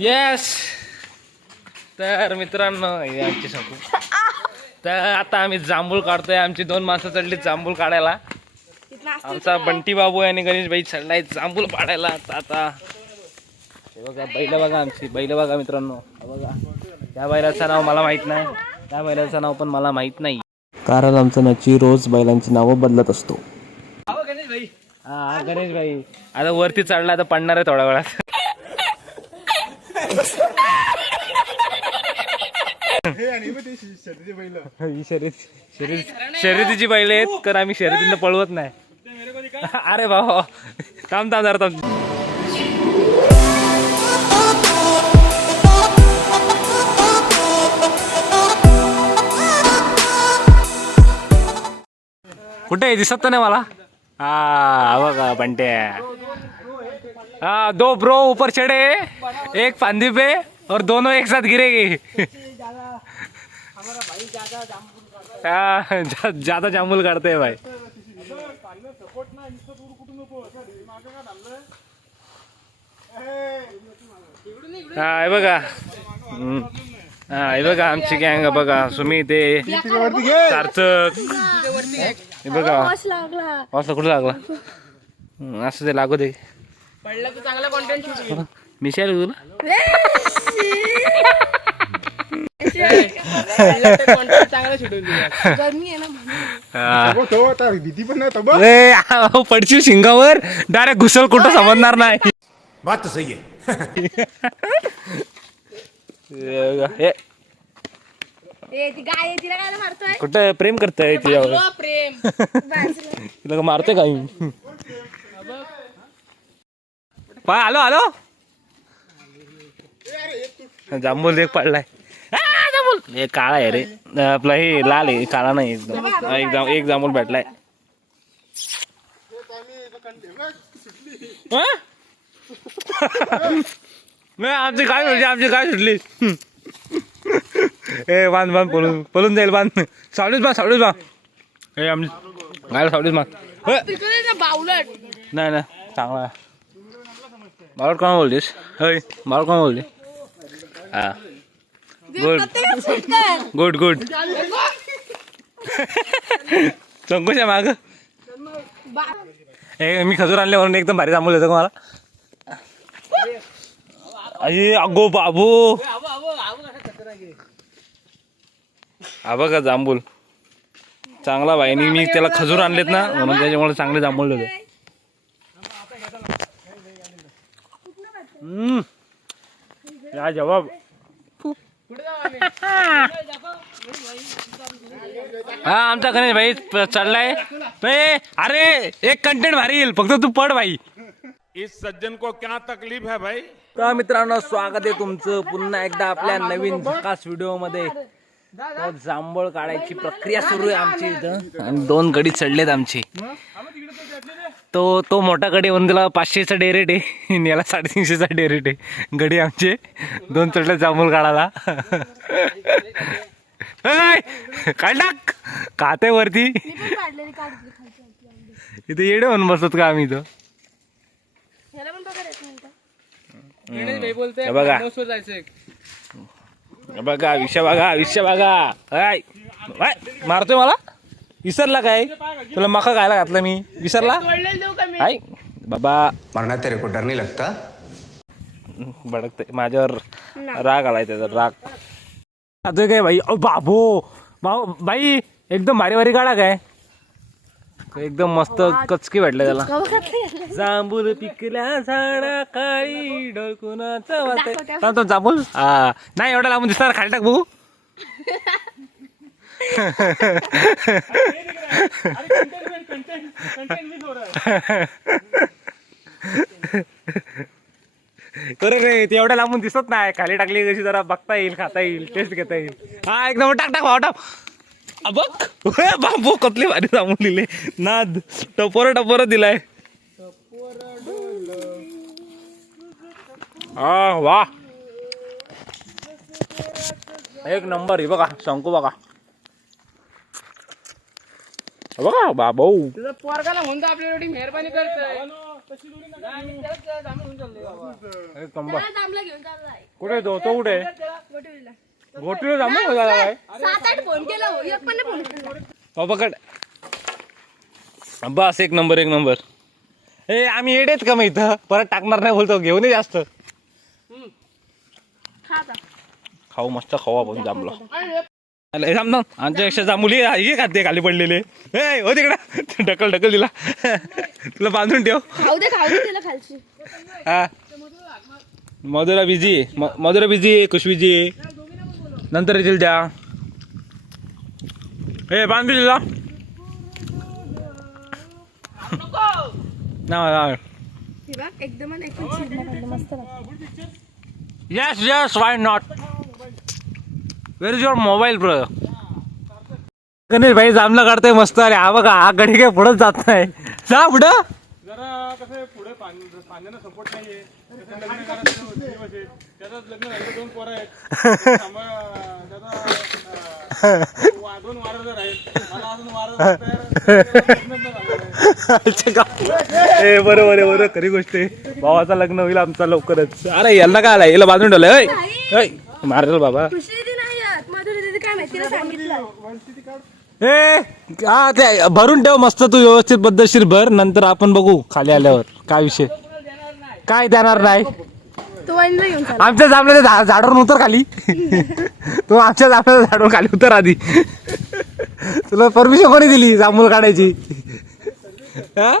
Yes तर मित्रांनो हे आमची सांगू तर आता आम्ही जांभूळ काढतोय. आमची दोन माणसं चढली जांभूळ काढायला. आमचा बंटी बाबू आणि गणेश भाई चढलाय जांभूळ पाडायला आता हे बघा बैल बघा आमची बैल बघा मित्रांनो. हे बघा. त्या बैलाचं नाव मला माहीत नाही. त्या बैलाचं नाव पण मला माहीत नाही. कारण आमचा नची रोज बैलांची नावं बदलत असतो. हा गणेश भाई आता वरती चढला आता पडणार आहे थोड्या वेळात. ही शर्यत शर्यत शर्यतीची बैल आहेत तर आम्ही शर्यतीनं पळवत नाही. अरे बाबा थांब थांब जरा थांब. कुठे आहे? दिसत तर नाही मला? हा बघा बंटे. हाँ दो ब्रो ऊपर चढ़े. एक फांदी पे और दोनों एक साथ गिरेगी. हाँ, जा- ज्यादा जांभूल काढते भाई हा हे बघा. हम्म. हा हे बघा आमची गँग बघा. सुमित आहे. सार्थक. हे बघा. लागला वाचला कुठं लागला? हम्म, असं ते लागू दे. पडलं तर चांगला कॉन्टेंट मिशाल तुला? भीती पण नाही पडशील शिंगावर डायरेक्ट घुसल कुठं समजणार नाही. बात तो सही है. ए, ए ती गाय आहे, तिला काय मारतोय? कुठं प्रेम करताय तिच्यावर हो, प्रेम. मारते काही पा आलो आलो. जांभूल एक पडलाय. आ, जांभूल हे काळा आहे रे. आपला हे लाल आहे काळा नाही एकदम. हा, एक जाम एक जांभूल भेटलाय? नाही आमची काय सुटली आमची काय सुटली? ए बांध बांध पळून पळून जाईल बांध. सावलीच बांध सावलीच बांध हे आमची गायला सावलीच बांध ना नाही नाही चांगला. बावड कोण बोललीस होय बावड कोण बोलली हा. गुड. Good good. चंकुच्या माग. ए मी खजूर आणले म्हणून एकदम भारी जांभूळ देतो मला. अरे अगो बाबू. हा बघा जांभूल चांगला भाईनी मी त्याला खजूर आणलेत ना म्हणून त्याच्यामुळे चांगले जांभूळ देतो हम्म. या जवाब. हा आमचा गणेश भाई चढलाय अरे एक कंटेंट भारी येईल फक्त तू पड भाई. इस सज्जन को क्या तकलीफ है भाई? तर मित्रांनो स्वागत आहे तुमचं पुन्हा एकदा आपल्या नवीन झकास व्हिडिओमध्ये जांभळ काढायची प्रक्रिया सुरू आहे आमची इथं. आणि दोन गडी चढलेत आमची. तो तो मोठा गडी म्हणून त्याला पाचशेचा डेरेट आहे. याला साडेतीनशेचा डेरेट आहे. गडी आमचे दोन चढले जांभूळ काढायला टाक. खाते वरती. मी पण काढलेली काढली खालची आमची आंबे. इथे येडे म्हणून बसत का आम्ही इथं? का? बघा. बघा विषय बघा विषय बघा. हाय, मारतोय मला? विसरला काय? तुला मका खायला घातलं मी. विसरला? पडलेलं देऊ का मी? हाय बाबा. वरना तेरे को डर नहीं लगता? भडकते माझ्यावर राग आलाय त्याचा राग. खातोय काय भाई ओ बाबू. भाऊ बाई एकदम भारी भारी काढा काय? एकदम मस्त कचकी भेटले त्याला. जांभूल पिकल्या झाडा काळी डळकुणाचा जांभूल हा. नाही एवढा लांबून दिसणार खाली टाक बघू खरं रे ते एवढ्या लांबून दिसत नाही. खाली टाकली कशी जरा बघता येईल खाता येईल टेस्ट घेता येईल. हा एकदम टाक टाक भाव टाक. बघ. बाबू कतले भारी जांभूल दिले नाद टपोर टपोर दिलाय. हा वा एक नंबर आहे बघा शंकू बघा. बघा बाबू तुझं पोरगाला म्हणतो एवढी मेहरबानी करतोय. घेऊन चाललाय. कुठे तो? तो कुठे गोटुरीला. गोटीवर जांभूळ झाला काय? सात आठ फोन केला हो एक पण नाही फोन केला. हो पकड. बस एक नंबर एक नंबर. ए आम्ही येडेच का मग इथं? परत टाकणार नाही बोलतो घेऊन ये जास्त. खा आता. खाऊ मस्त खाऊ आपण जांभला थांब थांब. आमच्यापेक्षा जांभूल हे हे खाते खाली पडलेले. ए हो तिकडं. ढकल ढकल दिला तुला बांधून ठेव. तिला हा. मधुरा बिझी. मधुरा बिझी आहे खुश बिझी. आहे नंतर येतील त्या. ए बांध दिला ना हे एकदम. Yes yes why not where is your mobile bro Ganesh भाई जामला काढतोय मस्त. अरे हा बघा हा गडी काय पुढंच जात नाही. जा पुढं. जरा कसं पुढे पाण्याला सपोर्ट नाहीये. त्याचं लग्न करायचं होतं दिवस आहे. त्याचं लग्न झालं दोन पोरं आहेत. त्यामुळं, त्याचा, अं, वा- दोन वारं जर आहेत मला अजून वारं लागतंय. लग्न नाही झालेलं आहे. अच्छा का? ए बरोबर आहे बरोबर खरी गोष्ट आहे. भावाचं लग्न होईल आमचा लवकरच. अरे यांना काय आलाय? याला बांधून ठेवलंय मारेल बाबा. खुशी दिदी नाही येत मधुरी दिदी काय माहिती तिला सांगितलं ए हा ते भरून ठेव मस्त तू व्यवस्थित पद्धतशीर भर नंतर आपण बघू खाली आल्यावर काय विषय. काय देणार नाही? आमच्या जांभळ्याच्या झा- झाडावरून उतर खाली. तू आमच्या जांभळ्याच्या झाडावरून खाली उतर आधी. तुला परमिशन कोणी दिली जांभूळ काढायची? हा?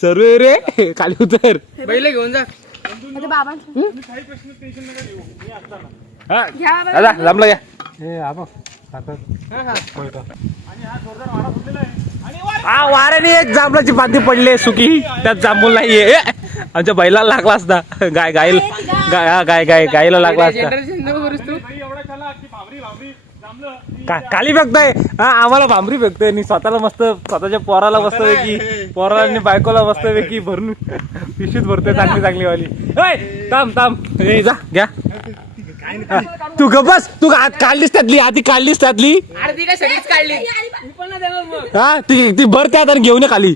सर्व रे खाली उतर. बैल घेऊन जा. बाबांचं. हा. घ्या दादा जांभळा घ्या हा वाऱ्याने एक जांभळाची फांदी पडली सुकी. त्यात जांभूळ नाहीये. ए, आमच्या बैलाला लागला असता. गाय गायला गाय हा, गाय गाय गायला लागला असता. की काली फेकताय. हा आम्हाला भांबरी फेकतोय. आणि स्वतःला मस्त स्वतःच्या पोराला मस्त पैकी पोराला आणि बायकोला मस्त पैकी भरून पिशवीत भरतोय चांगली चांगली वाली. ओय, थांब थांब. ए, जा घ्या. हा, तू ग बस तू आत काढलीस त्यातली आधी काढलीस त्यातली. अरे ती काय सगळीच काढली? मी पण नाही देणार मग. हा ती ती भर त्यात आणि घेऊन ये खाली.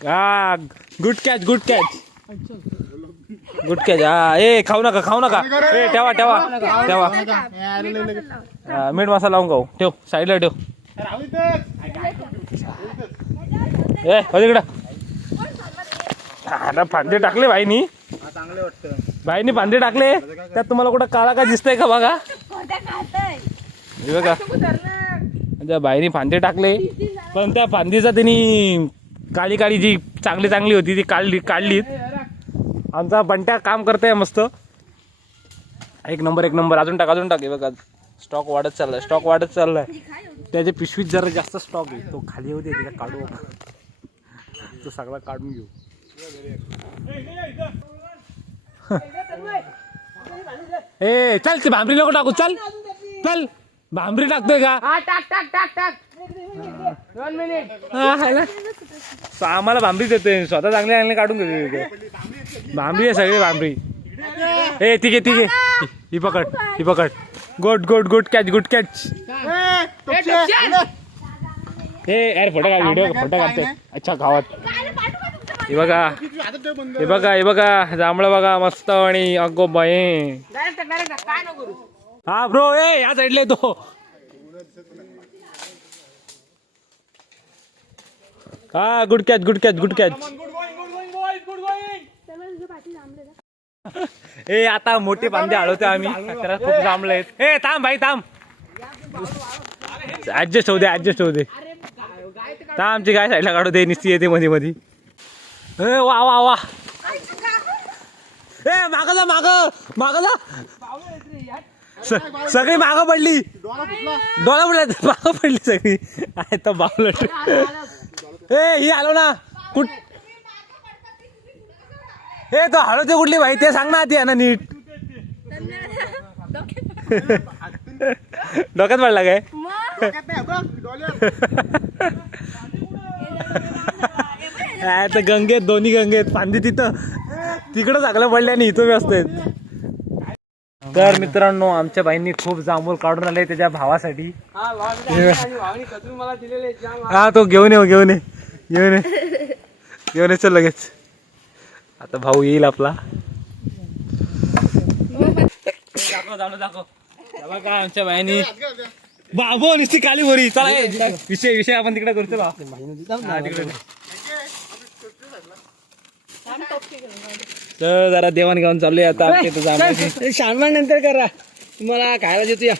हा good catch good catch good catch हा ए खाऊ नका खाऊ नका. ए ठेवा ठेवा ठेवा. हा, मीठ मसाला लावून खाऊ. ठेव साईडला ठेव. ए हो तिकडं. आता फांदे टाकले भाईनी बाईने फांदे टाकले. त्यात तुम्हाला कुठं काळा का दिसतंय का बघा? कोणत्या हे बघा. त्या बाईने फांदे टाकले. पण त्या फांदीचा त्यांनी काळी काळी जी चांगली चांगली होती ती काढली काढली आमचा बंट्या काम करते मस्त. एक नंबर एक नंबर. अजून टाक अजून टाक. हे बघा स्टॉक वाढत चाललाय स्टॉक वाढत चाललाय. त्याच्या पिशवीत जरा जास्त स्टॉक आहे. तो खाली होते तिला काढू तो सगळा काढून घेऊ. ए चल ते भांबरी नको टाकू चल चल. भांबरी टाकतोय का? हा टाक टाक टाक टाक. दोन मिनिट. हा, आहे ना. स- आम्हाला भांबरीच येते स्वतः चांगले चांगले काढून घेतो भांबरी आहे सगळी भांबरी ए ठीक आहे ठीक आहे. ही पकड ही पकड. Good good good catch good catch. ए अरे फोटो काढ व्हिडिओ फोटो काढते. अच्छा गावात. हे बघा. हे बघा हे बघा. जांभळं बघा मस्त आणि अगो बाय हा ब्रो ए या साईडला येतो हा good catch good catch good catch ए आता मोठी बांधे आळवतो आम्ही. तर खूप जांभळे ए थांब भाई थांब. ऍडजस्ट होऊ दे ऍडजस्ट होऊ दे. थांब आमची गाय साईडला काढू दे निस्ती येते मध्ये मध्ये ए वा वा वा. ए माग जा माग माग जा. स- सगळी मागं पडली. डोळा पडला मागं पडली सगळी. आहे तर बावलट ए ही आलो ना. कुठ हे तो हळद कुठली भाई ते सांग ना ती आहे ना नीट. डोक्यात पडला काय? काय तर गंगेत दोन्ही गंगेत फांदी तिथं. तिकडं चांगलं पडल्याने आणि इथं व्यस्त आहेत. तर मित्रांनो आमच्या बाईंनी खूप जांभूळ काढून आले त्याच्या भावासाठी. हा तो घेऊन ये घेऊन ये. घेऊन ये. घेऊन ये चल लगेच. आता भाऊ येईल आपला. काय आमच्या बायानी बाबो नुसती काली बोरी चला विषय विषय आपण तिकडे करतो बा. तिकडे. तर जरा देवाण घेऊन चाललोय आता आमच्या जांभळाची. शानमान नंतर करा. तुम्हाला खायला देतो या.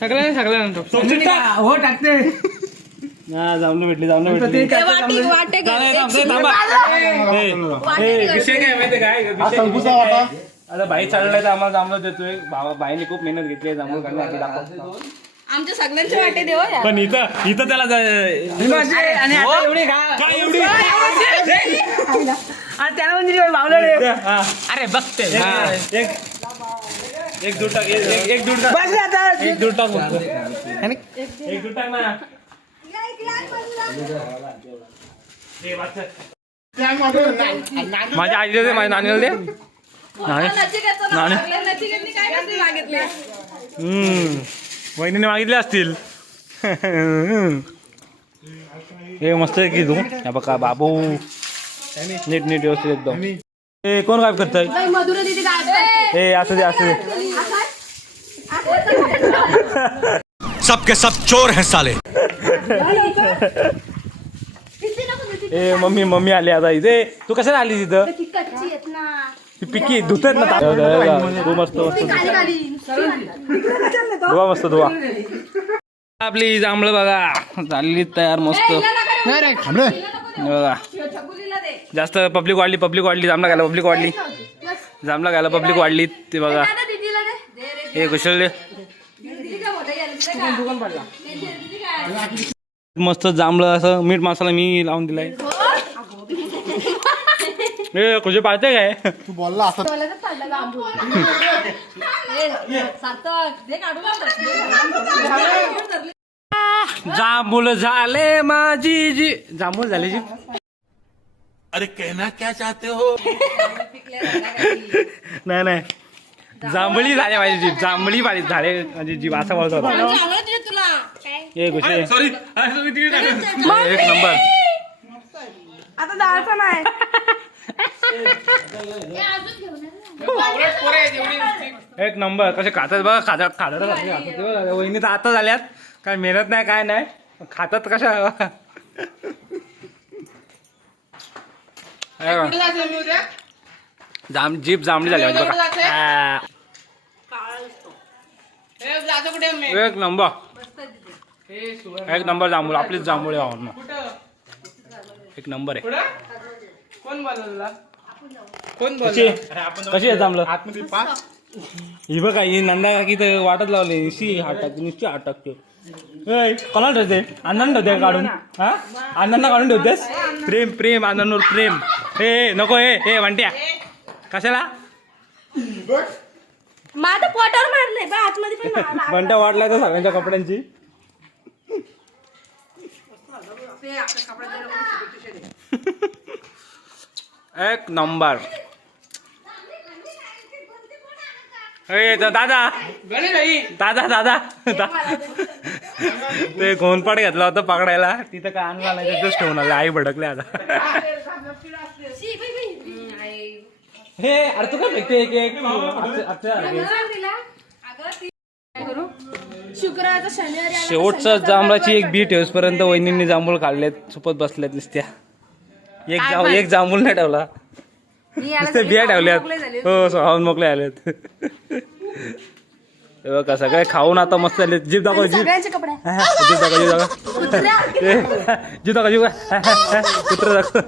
सगळ्यांना सगळ्यांना. हो टाकते. हा, जांभळं भेटली जांभळं भेटली. विषय काय काय? आता बाई चाललाय तर आम्हाला जांभळं देतोय. बाबा बाईने खूप मेहनत घेतली आहे जांभूळ काढण्यासाठी दाखव. आमच्या सगळ्यांचे वाटे देव यार. पण इथं इथं त्याला खा काय एवढी? आणि त्याला म्हणजे बावले हा. अरे बघते. हा, एक टाक एक एक- एक दूध टाक. बस आता एक दूध टाक फक्त. एक दूध टाक ना ए, वाच. माझ्या आईला दे माझ्या नानीला दे. कसली मागितली हम्म. वहिनीने मागितले असतील हे मस्त आहे की तू हे बघा बाबू। नीट नीट व्यवस्थित एकदम। ए कोण काय करताय मधुरा दिदी काय ए असं दे असं दे। सबके सब चोर हैं साले। ए मम्मी मम्मी आली आता इथे तू कशाला आली तिथं पिकी धुतात ना ता- मस्त मस्त. धुवा मस्त धुवा. आपली जांभळं बघा. झालेली तयार मस्त. बघा. जास्त पब्लिक वाढली पब्लिक वाढली. जांभळा घायला पब्लिक वाढली. जांभळा घायला पब्लिक वाढली. ते बघा. ए कुशल मस्त जांभळं असं मीठ मसाला मी लावून दिलाय. ए कुठे पाळते काय? दे काढून लाव. जांभूळ झाले माझी जी. जांभूळ झाले जी. अरे कहना क्या चाहते हो? नाही नाही. जांभळी झाले माझी जीभ जांभळी पाहिजे झाले माझी जीभ असा बोलतो होता. ए सॉरी एक नंबर. आता जायचं नाही. एक नंबर. कसे खातात बघा खातात खातात. वहिनी तर आता झाल्यात. काय मेहनत नाही काय नाही. खातात कशा? हे. जाम जीप जांभळी झाली बघा. एक नंबर. एक नंबर जांभूळ आपलीच जांभूळ आहे भावांनो. एक नंबर आहे. कोण बोलला कोण कशी? कशी आहे जांभळं? ही बघा ही नंदा काकी तर वाटत लावली. निशी हात टाकते निश्चित हात टाकते ए, कोणाला ठेवते अण्णांना ठेवते काढून. हा? अण्णांना काढून ठेवतेस? प्रेम प्रेम अण्णांवर प्रेम. ए ए, नको ए ए वंट्या. कशाला? माझं पोटावर मारलंय बा आतमध्ये पण मारलं. वाटलाय तर सगळ्यांच्या कपड्यांची. एक नंबर. दादा. दादा दादा. ते घोनपाट घेतला होता पकडायला. तिथं काय आणला नाही तिथंच ठेवून आले. आई भडकले आता. हे अरे तू काय फेकते एक एक शेवटचं जांभळाची एक बी ठेवसपर्यंत वहिनींनी जांभूळ काढलेत. सोबत बसल्यात नुसत्या. एक जांभ एक जांभूळ नाही ठेवला. मी याला नुसते सगळी बिया खाऊन ठेवल्यात. मोकळे झाले. हो खाऊन मोकळे आलेत. हे बघा सगळे खाऊन आता मस्त आले जीप दाखव जीप सगळ्यांचे कपडे. दाखव जीप दाखव. कुत्र्या. ए, दाखव दाखव. कुत्र दाखव.